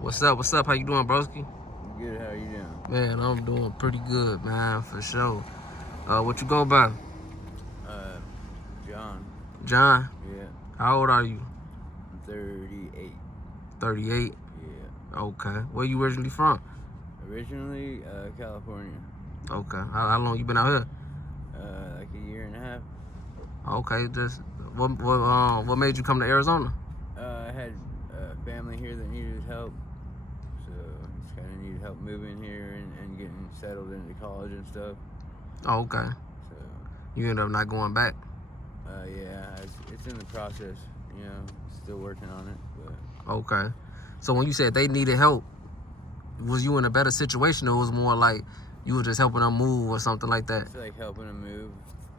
What's up? What's up? How you doing, broski? Good, how you doing? Man, I'm doing pretty good, man, for sure. What you go by? John. John? Yeah. How old are you? I'm 38. 38? Yeah. Okay. Where you originally from? Originally, California. Okay. How long you been out here? Like a year and a half. Okay. Just what made you come to Arizona? I had family here that needed help, so just kind of needed help moving here and getting settled into college and stuff. Oh, okay. So. You ended up not going back? Yeah, it's in the process. You know, still working on it. But. Okay. So when you said they needed help, was you in a better situation, or was it more like you were just helping them move or something like that? It's like helping them move.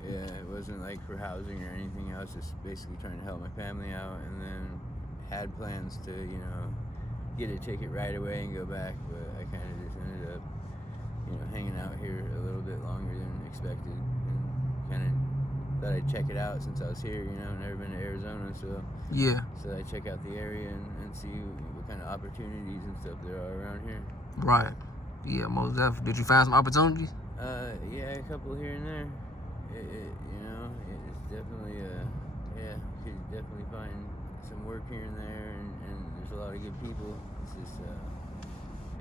Yeah, it wasn't like for housing or anything. I was just basically trying to help my family out, and then had plans to, get a ticket right away and go back. But I kind of just ended up, hanging out here a little bit longer than expected, and kind of thought I'd check it out since I was here. Never been to Arizona, so yeah. So I check out the area and see what kind of opportunities and stuff there are around here. Right. Yeah, most definitely. Did you find some opportunities? Yeah, a couple here and there. It's definitely you could definitely find some work here and there, and there's a lot of good people. It's just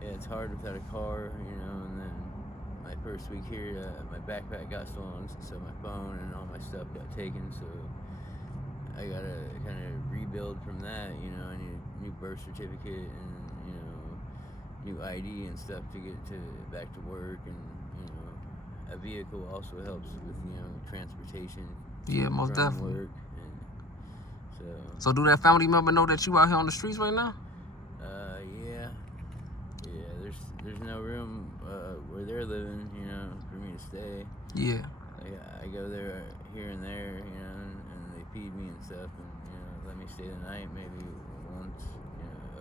it's hard without a car, and then my first week here, my backpack got stolen, so my phone and all my stuff got taken, so I gotta kind of rebuild from that. I need a new birth certificate and new ID and stuff to get back to work, and a vehicle also helps with transportation. Yeah, most definitely. Work, so do that family member know that you out here on the streets right now? Yeah. There's no room where they're living, for me to stay. Yeah. I go there here and there, and they feed me and stuff, and let me stay the night maybe once,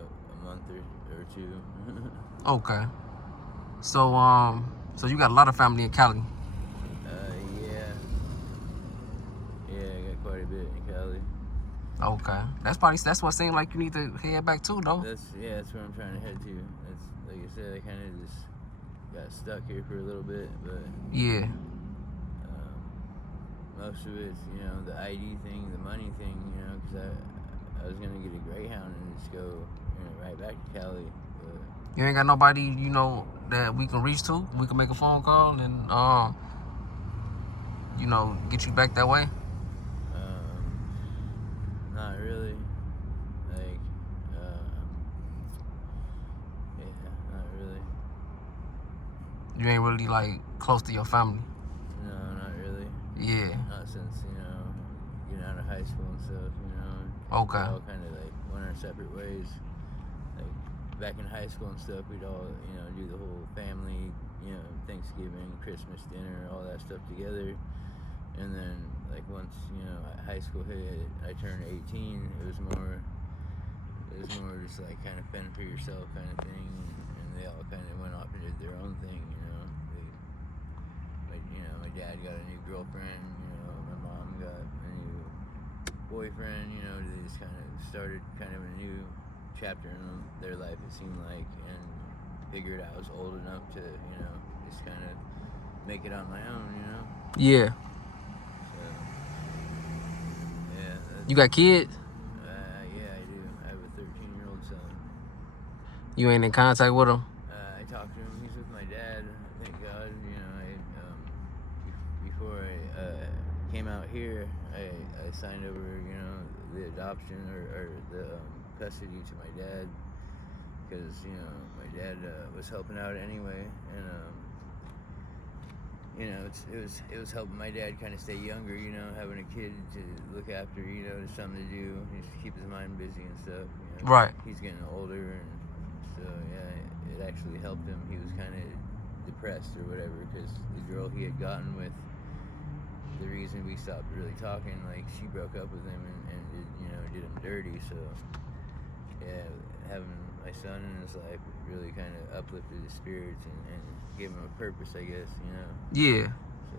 a month or two. Okay. So you got a lot of family in Cali? Yeah, I got quite a bit in Cali. Okay. That's what seemed like you need to head back to, though. That's where I'm trying to head to. That's like I said, I kind of just got stuck here for a little bit, but yeah. Most of it's the ID thing, the money thing, because I was gonna get a Greyhound and just go right back to Cali. But you ain't got nobody that we can reach to? We can make a phone call and get you back that way? Not really. Like, not really. You ain't really like close to your family? No, not really. Yeah. Not since getting out of high school and stuff. Okay. We all kind of like went our separate ways. Like back in high school and stuff, we'd all do the whole family, Thanksgiving, Christmas dinner, all that stuff together. And then like once high school hit, I turned 18. It was more just like kind of fend for yourself kind of thing, and they all kind of went off and did their own thing. My dad got a new girlfriend. My mom got a new boyfriend. They just kind of started kind of a new chapter in their life, it seemed like, and figured I was old enough to just kind of make it on my own. Yeah. You got kids? Yeah, I do. I have a 13-year-old son. You ain't in contact with him? I talked to him. He's with my dad. Thank God. Before I came out here, I signed over, the adoption or the custody to my dad, because my dad was helping out anyway, and it was helping my dad kind of stay younger, having a kid to look after, there's something to do, just keep his mind busy and stuff. Right. He's getting older, and so, yeah, it actually helped him. He was kind of depressed or whatever, because the girl he had gotten with, the reason we stopped really talking, like, she broke up with him and did him dirty, so, yeah, having my son in his life really kind of uplifted his spirits and gave him a purpose, I guess, Yeah. So.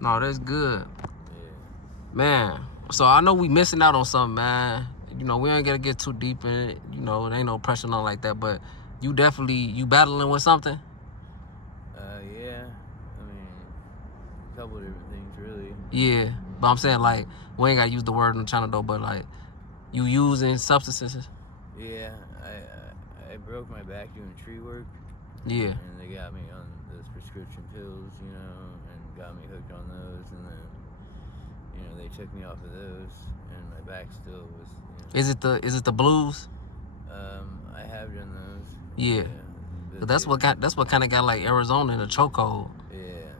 No, that's good. Yeah. Man, so I know we missing out on something, man. you know, we ain't gotta get too deep in it. You know, it ain't no pressure, nothing like that. But you definitely, you battling with something? Yeah. I mean, a couple different things, really. Yeah. But I'm saying, like, we ain't gotta use the word on the channel, though, but, like, you using substances? Yeah, I broke my back doing tree work. Yeah. And they got me on those prescription pills, you know, and got me hooked on those, and then, you know, they took me off of those, and my back still was, you know. Is it the blues? I have done those. Yeah. But That's what kind of got like Arizona in a chokehold. Yeah.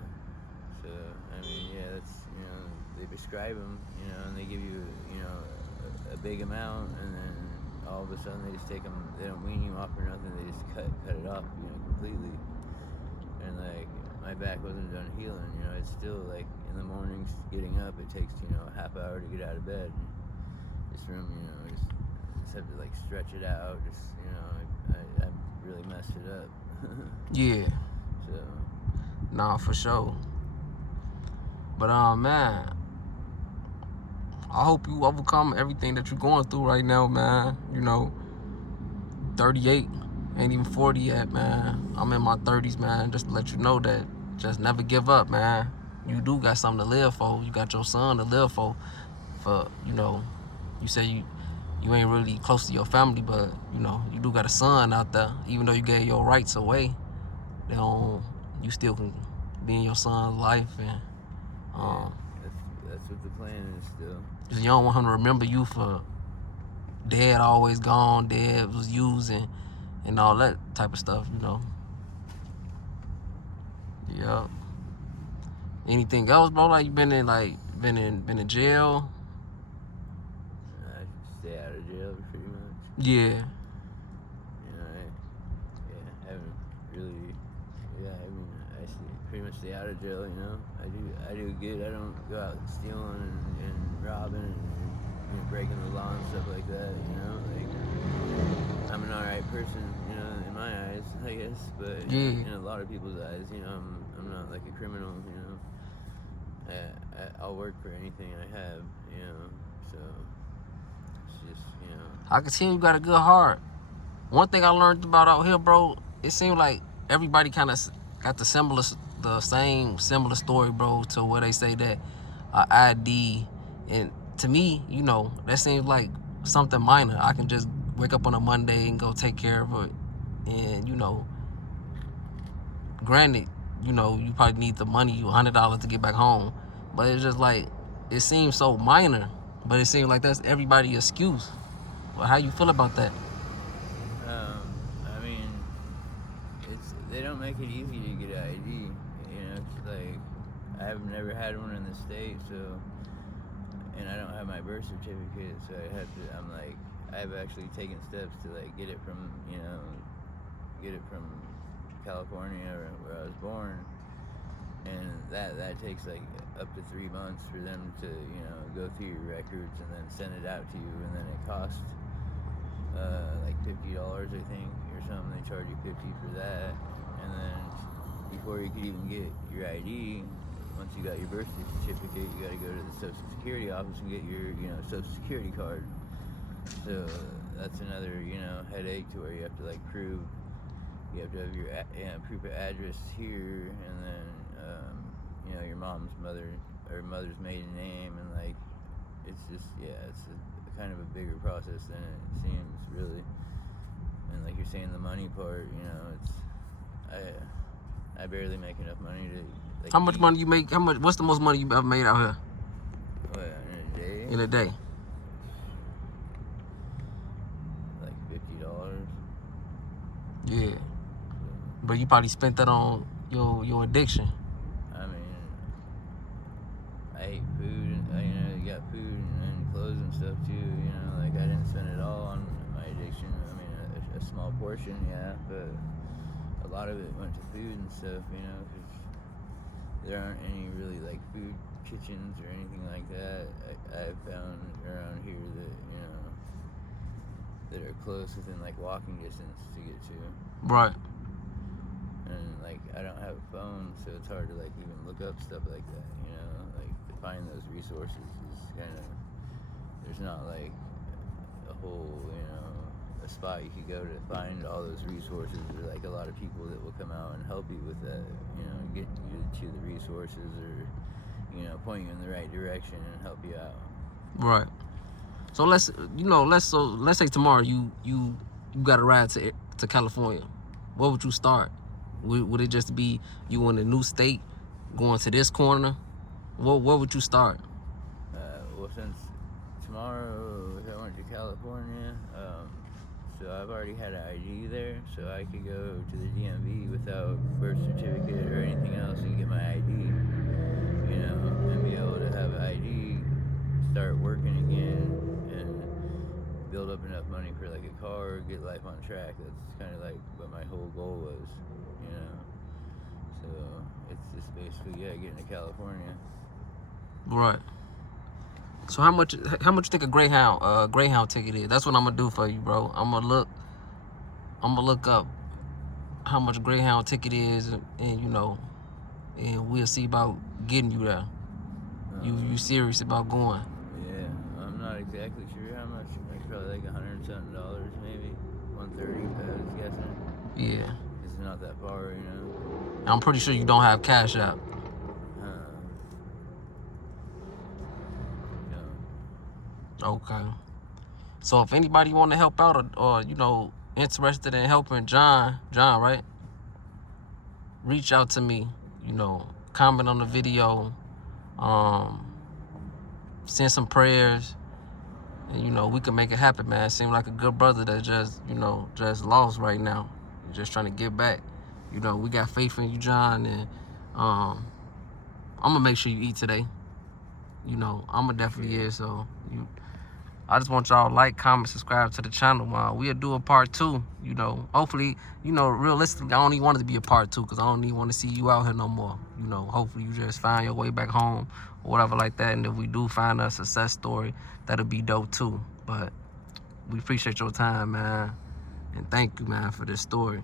So I mean, yeah, that's, you know, they prescribe them, you know, and they give you, you know, a big amount, and then all of a sudden they just take them. They don't wean you off or nothing. They just cut it off, you know, completely. And like my back wasn't done healing. You know, it's still like in the mornings getting up. It takes, you know, a half hour to get out of bed. This room, you know, just have to like stretch it out. Just, you know, I really messed it up. Yeah. So. Nah, for sure. But man, I hope you overcome everything that you're going through right now, man. You know, 38, ain't even 40 yet, man. I'm in my 30s, man. Just to let you know that, just never give up, man. You do got something to live for. You got your son to live for. You know, you say you ain't really close to your family, but you know, you do got a son out there. Even though you gave your rights away, you still can be in your son's life, and Yeah, that's what the plan is still. just you don't want him to remember you for dad always gone, dad was using, and all that type of stuff, you know. Yeah. Anything else, bro? Like you been in jail? I should stay out of jail pretty much. Yeah. You know, I haven't really. Yeah, I mean, pretty much stay out of jail. You know, I do good. I don't go out stealing and robbing and, you know, breaking the law and stuff like that. You know, like I'm an alright person. You know, in my eyes, I guess. But Yeah. in a lot of people's eyes, you know, I'm not like a criminal. You know, I'll work for anything I have. You know, so it's just, you know. I can tell you got a good heart. One thing I learned about out here, bro, it seemed like everybody kind of got the same similar story, bro, to where they say that ID, and to me, you know, that seems like something minor. I can just wake up on a Monday and go take care of it, and you know, granted, you know, you probably need the money, $100 to get back home, but it's just like it seems so minor, but it seems like that's everybody's excuse. Well, how you feel about that? I mean, they don't make it easy to get an ID. You know, it's like I've never had one in the state, so, and I don't have my birth certificate, so I've actually taken steps to like get it from California, where I was born, and that takes like up to 3 months for them to, you know, go through your records and then send it out to you, and then it costs like $50, I think, or something. They charge you $50 for that, and then before you could even get your ID, once you got your birth certificate, you got to go to the Social Security office and get your, you know, Social Security card. So that's another, you know, headache to where you have to like prove. You have to have your proof of address here, and then you know, your mother's maiden name, and like it's just, yeah, it's kind of a bigger process than it seems, really. And like you're saying, the money part, you know, I barely make enough money to like. How much money you make? What's the most money you ever made out here? What, in a day? In a day? Like $50. Yeah. But you probably spent that on your addiction. I mean, I ate food, you know, you got food and clothes and stuff too, you know, like I didn't spend it all on my addiction. I mean, a small portion, yeah, but a lot of it went to food and stuff, you know, because there aren't any really like food kitchens or anything like that I've found around here that, you know, that are close within like walking distance to get to. Right. And like I don't have a phone, so it's hard to like even look up stuff like that, you know, like to find those resources is kind of, there's not like whole, a spot you could go to find all those resources. There's like a lot of people that will come out and help you with that, get you to the resources or, point you in the right direction and help you out. Right. So let's say tomorrow you got a ride to California. What would you start? Would it just be you in a new state, going to this corner? What would you start? Well, since tomorrow if I went to California, so I've already had an ID there, so I could go to the DMV without birth certificate or anything else and get my ID, and be able to have an ID, start working again, and build up enough money for like a car, get life on track. That's kind of like what my whole goal was, So it's just basically, getting to California. Right. So how much you think a Greyhound ticket is? That's what I'm gonna do for you, bro. I'm gonna look up how much a Greyhound ticket is, and and we'll see about getting you there. You serious about going? Yeah, I'm not exactly sure how much. Like probably like $100-something, maybe $130. I was guessing. Yeah. It's not that far, I'm pretty sure you don't have Cash App. Okay. So if anybody want to help out or interested in helping John, right? Reach out to me, comment on the video, send some prayers, and we can make it happen, man. Seem like a good brother that just lost right now. Just trying to get back. We got faith in you, John, and I'm gonna make sure you eat today. I'ma definitely is, so I just want y'all to like, comment, subscribe to the channel, man. We'll do a part 2, Hopefully, realistically, I don't even want it to be a part 2 because I don't even want to see you out here no more. Hopefully you just find your way back home or whatever like that. And if we do find a success story, that'll be dope too. But we appreciate your time, man. And thank you, man, for this story.